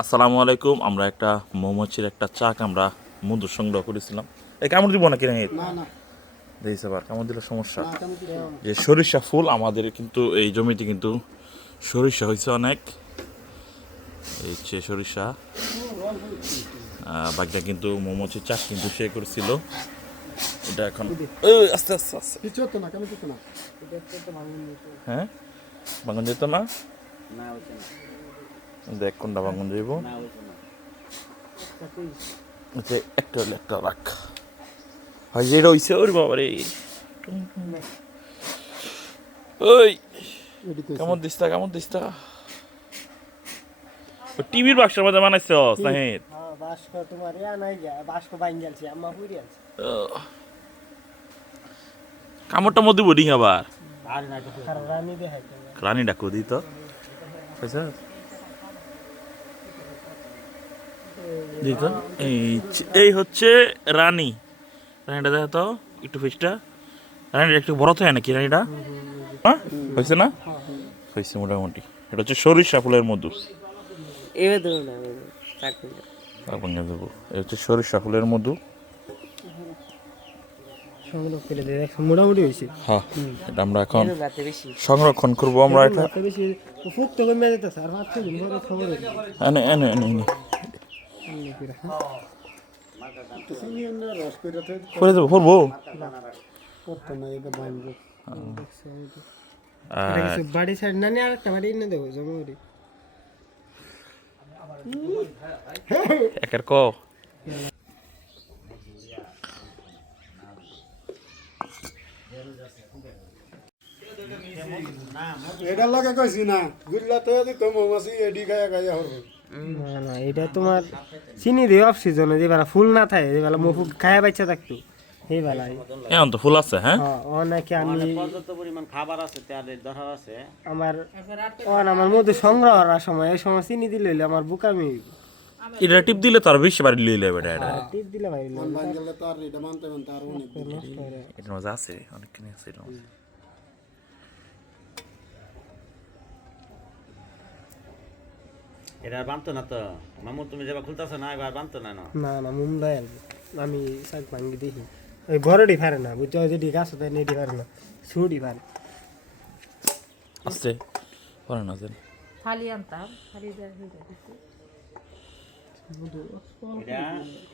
আসসালামু আলাইকুম। আমরা একটা মৌমাছির একটা চাক আমরা মধু সংগ্রহ করেছিলাম। এই কামড় দিব নাকি? না না দিয়েছে আবার কামড় দিলে সমস্যা। না তেমন কিছু না। যে সরিষা ফুল আমাদের কিন্তু এই জমিতে কিন্তু সরিষা হয়েছে অনেক। এই যে সরিষা বাঘটা কিন্তু মৌমাছির চাক কিন্তু সে করেছিল। এটা এখন আস্তে আস্তে আস্তে কিছু হতো না, কেন কিছু না। হ্যাঁ ভাঙন যেত না। দেখ কোনটা ভাঙন যাইব। আচ্ছা একটা হলে একটা রাখ হয় যেটা হইছে। ওর বাবারে ওই কেমন দিস্তা টিভির বাক্সের মধ্যে বানাইছ সাহেব। বাস্ক তোমার ইয়া নাই গা, বাস্ক বাইন গেছে আম্মা পুরি আছে। কামড়টা মধ্যে বডি আবার আর না তো রানী দেখাইতে রানী ডাকো দি তো পয়সা দি তো। এই হচ্ছে রানী। রানীটা দেখো তো একটু ফিসটা। রানীটা একটু বড় তো হয় নাকি রানীটা? হ্যাঁ হয়েছে না? হয়েছে মোটামুটি। এটা হচ্ছে সরিষা ফুলের মধু। এবে তো না চাকরি তারপর নিয়ে দেবো। এটা হচ্ছে সরিষা ফুলের মধু। সংগ্রহ করে দেখ মোটামুটি হইছে। হ্যাঁ এটা আমরা এখন রাতে বেশি সংরক্ষণ করবো আমরা এটা। রাতে বেশি ফুক তো কমে যেতেছে আর রাতে দিন পরে খবর হইছে এনে এনে এনে এনে তুমি এমনি রস করে তো করে দেবো করবো। করতো না, এটা বানবো। এটা কিছু বাড়ি সাইড না নিয়ে আরেকটা বাড়ি এনে দেবো জমা একের ক এটার লগে কইছি না, গুল্লা তো দিত মৌমাছি এডি খায়া খায়া হরবো। না না এটা তোমার চিনি দিয়ে অফ সিজনে যে বেলা ফুল না থাকে যে বেলা মুফু খায়া বাচ্চা থাকতো এই বেলায় এখন তো ফুল আছে। হ্যাঁ অনেকে আমি পর্যাপ্ত পরিমাণ খাবার আছে, তেলের দরকার আছে। আমার মধ্যে সংগ্রহ করার সময় এই সময় চিনি দিলে হইলে আমার বুকামি হইব। এটা টিপ দিলে তার বেশি বাড়ি লিয়ে নেবে এটা। টিপ দিলে ভাই মন ভাঙ গেলে তো আর এটা মানতে মানতে আর অনেক দিন। এটার মধ্যে আছে অনেকখানি আছে এটার মধ্যে। এটা আর বানতো না তো মামু, তুমি যেবার খুলতেছো না এবার বানতো না না না না মুম্বাই আমি শাক ভাঙ্গি দেখি ওই বড়ডি পারে না বুঝছো যদি গাছ তাই নেডি পারে না ছুটি পারে আছে পরে না জানি। থালি আনতাম থালি দেওয়া হয়ে যাবে এটা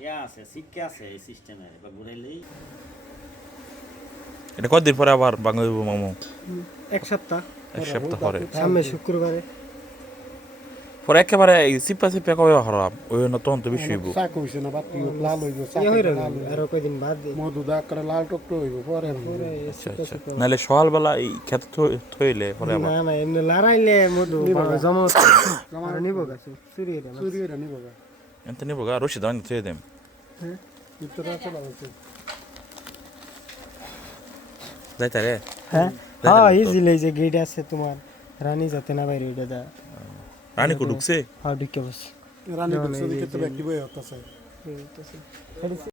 ইয়া আছে, শিক্ষা আছে এই সিস্টেমে। এবার ঘুরাইলেই এটা কতদিন পরে আবার বাংলা দেবো মামু? এক সপ্তাহ এক সপ্তাহ পরে। সামনে শুক্রবারে পরে একেবারে চিপা কবে হারাম ওই জন্য তখন তো বেশি হইব। শাক হইছে না, বাতি লাল হইব, ইয়ে হয়ে রইল আরো কয়দিন বাদ দিয়ে মধু দাগ করে লাল টকটো হইব পরে। আচ্ছা আচ্ছা নাহলে সকালবেলা এই খেত থইলে পরে আবার না না এমনি লড়াইলে মধু জমা আর নিব গাছ চুরি এটা চুরি হইরা নিব গা। এনতে নিবো গা রশি দাঁড়িয়ে থয়ে দেম। ভিতরে চলা হইছে। যাইতা রে হ্যাঁ হ্যাঁ ইজিলি যে গেট আছে তোমার রানী যাতে না বাইরে ওইটা দা রানী কো ঢুকছে। হ্যাঁ ঢুকে বস রানী বলছে যে কত ব্যক্তি বই হতাছে।